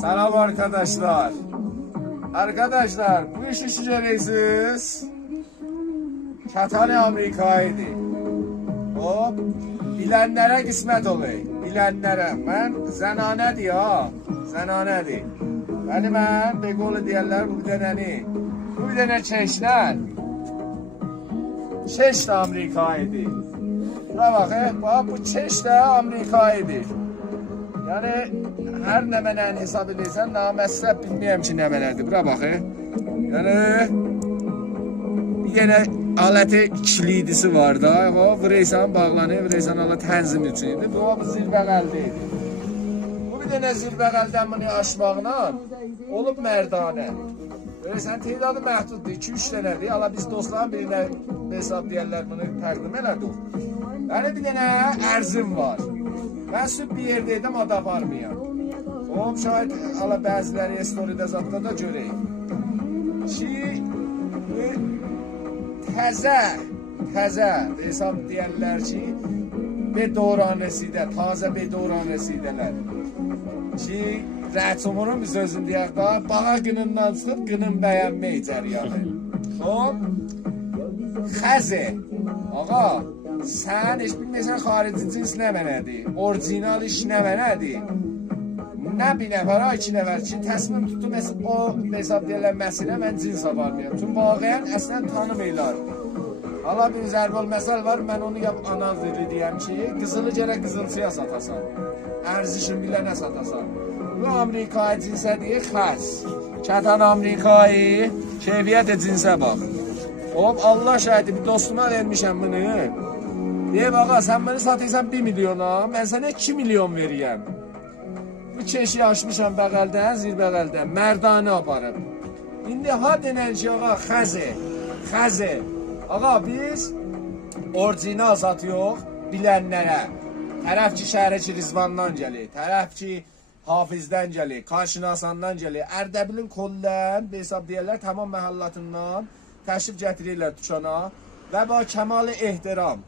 Selam arkadaşlar. Arkadaşlar bu iş işleyeceksiniz. Katani Amerika'ydı. O bilenlere kısmet oluyor. Bilenlere. Ben zenane diyor ha. Zenane diyor. Ben begolu diyorlar bu deneni. Bu dene çeşler. Çeş de Amerika'ydı. Buna bak bu çeş de Amerika'ydı. Yani her nemenen hesap edilsen namesrep bilmeyeyim ki nemelerdi. Bura bak. Yani bir yine aleti kilidisi var da. O vureysan bağlanıyor. Vureysan alet tenzim içindir. Bu zilbəqəldeydi. Bu bir dene zilbəqəldən bunu açmaqla olub mərdane. Vureysan tedadı məhduddur. 2-3 dənədir. Allah biz dostların birine hesap deyərlər bunu təqdim elədik. Yani bir dene ərzim var. Ben süt bir yerdeydim, o da aparmayam. Oğlum şahit ala bəziləri story'də zatda da göreyim. Ki təzə hesab deyərlər ki bedoran residə, taze bedoran residələr. Ki rəçumurum bir sözün deyək da, bağa günündən çıxıb günün bəyənmək cəryanı. Xəzə, ağa. Sen hiç bilmesen harici cins ne mənədir, orijinal iş ne mənədir. Ne bir nəfər, iki nəfər ki, təsmin tuttum o hesab deyilən məsələ mən cins aparmayam. Çünkü vaqiən əslən tanımıylar. Allah bir zərbol məsəl var, mən onu yap analizli deyəm ki, qızılı gərək qızılçıya satasan, ərzişin bilənə satasan. Bu Amerikayı cinsə deyir, xəz. Kətan Amerikayı, keyfiyyət cinsə bax. Allah şahidi bir dostuma vermişəm bunu. Deyib ağa sen beni satıysan 1 milyona, ben sana 2 milyon veriyəm. Bu çeşi açmışam bəqəldən, zirbəqəldən, mərdane aparıb. İndi ha denən ki ağa xəzə. Ağa biz orijinal satıyoruz bilənlərə. Tərəf ki şəhərəki Rizvandan gəlir, tərəf ki Hafizdən gəlir, Karşınasandan gəlir, Ərdəbilin kollən, hesab deyərlər, tamam məhəllatından təşrif gətirirlər dükana və bu kəmalı ehtiram.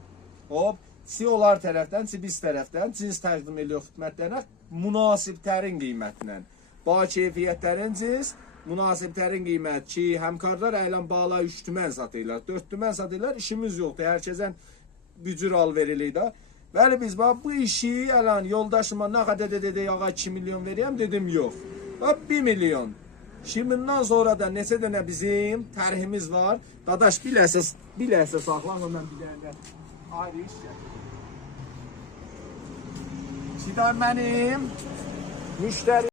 CEO'lar tərəfdən, biz tərəfdən cins təqdim ediyor xidmətlərinə münasib tərin qiymətlə. Ba keyfiyyətlərin cins, münasib tərin qiymət ki, həmkarlar əylan bağla 3 tümən satırlar, 4 tümən satırlar, işimiz yoxdur. Hər kəsən bücür al verilir də. Bəli biz bu işi əylan yoldaşıma nə qədər dedi, ağa 2 milyon veriyəm, dedim yox. 1 milyon. Şimdindən sonra da neçə dənə bizim tərhimiz var. Dadaş biləsə saxlanma mən bir dənə. Ayrı iş Çiğdem benim müşteri